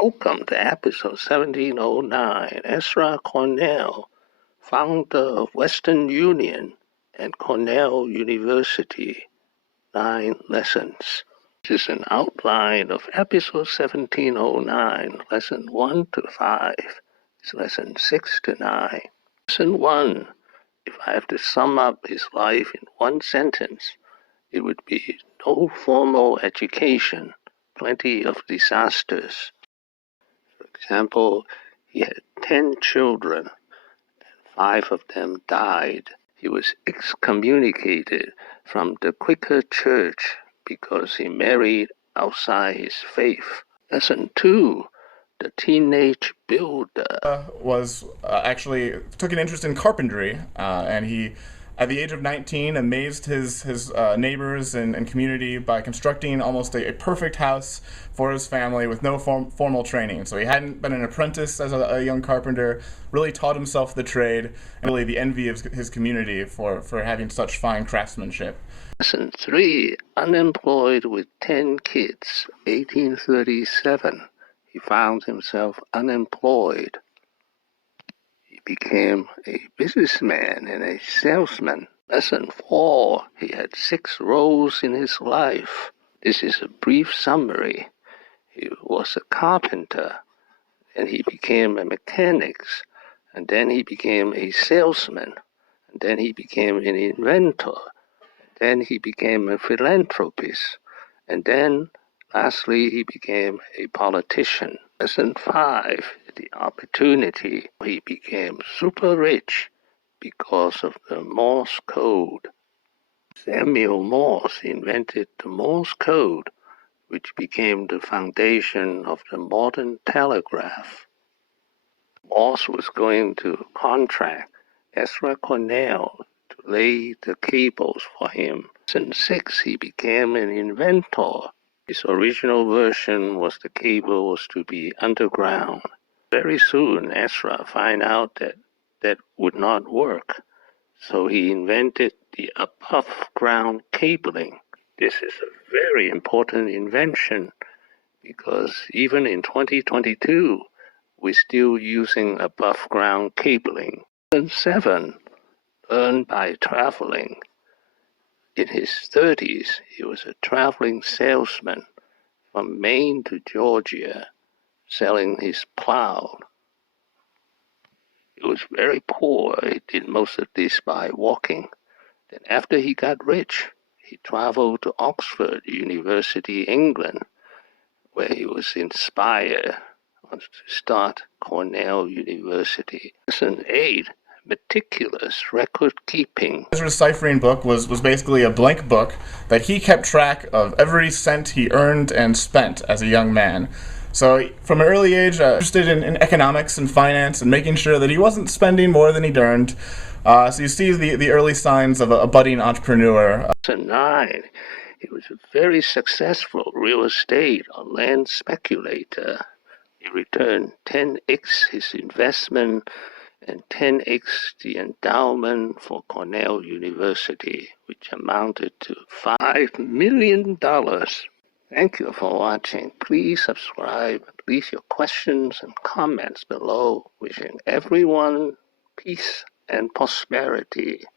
Welcome to episode 1709. Ezra Cornell, founder of Western Union and Cornell University. 9 lessons. This is an outline of episode 1709, lesson 1 to 5. It's lesson 6 to 9. Lesson 1. If I have to sum up his life in one sentence, it would be no formal education, plenty of disasters. For example, he had 10 children, and 5 of them died. He was excommunicated from the Quaker church because he married outside his faith. Lesson 2. The teenage builder was actually took an interest in carpentry, and he, at the age of 19, amazed his neighbors and community by constructing almost a perfect house for his family with no formal training. So he hadn't been an apprentice as a young carpenter, really taught himself the trade, and really the envy of his community for having such fine craftsmanship. Lesson 3. Unemployed with 10 kids, 1837. He found himself unemployed. He became a businessman and a salesman. Lesson 4. He had 6 roles in his life. This is a brief summary. He was a carpenter, and he became a mechanic, and then he became a salesman, and then he became an inventor, and then he became a philanthropist, and then lastly, he became a politician. Lesson 5, the opportunity. He became super rich because of the Morse Code. Samuel Morse invented the Morse Code, which became the foundation of the modern telegraph. Morse was going to contract Ezra Cornell to lay the cables for him. Lesson 6, he became an inventor. His original version was the cable was to be underground. Very soon, Ezra found out that that would not work, so he invented the above-ground cabling. This is a very important invention because even in 2022, we're still using above-ground cabling. Lesson 7, learn by traveling. In his 30s, he was a traveling salesman from Maine to Georgia, selling his plow. He was very poor. He did most of this by walking. Then after he got rich, he traveled to Oxford University, England, where he was inspired to start Cornell University. Lesson 8. Meticulous record keeping. His deciphering book was basically a blank book that he kept track of every cent he earned and spent as a young man. So from an early age, interested in economics and finance and making sure that he wasn't spending more than he'd earned. So you see the early signs of a budding entrepreneur. Lesson 9. He was a very successful real estate or land speculator. He returned 10x his investment and 10x the endowment for Cornell University, which amounted to $5 million. Thank you for watching. Please subscribe, leave your questions and comments below. Wishing everyone peace and prosperity.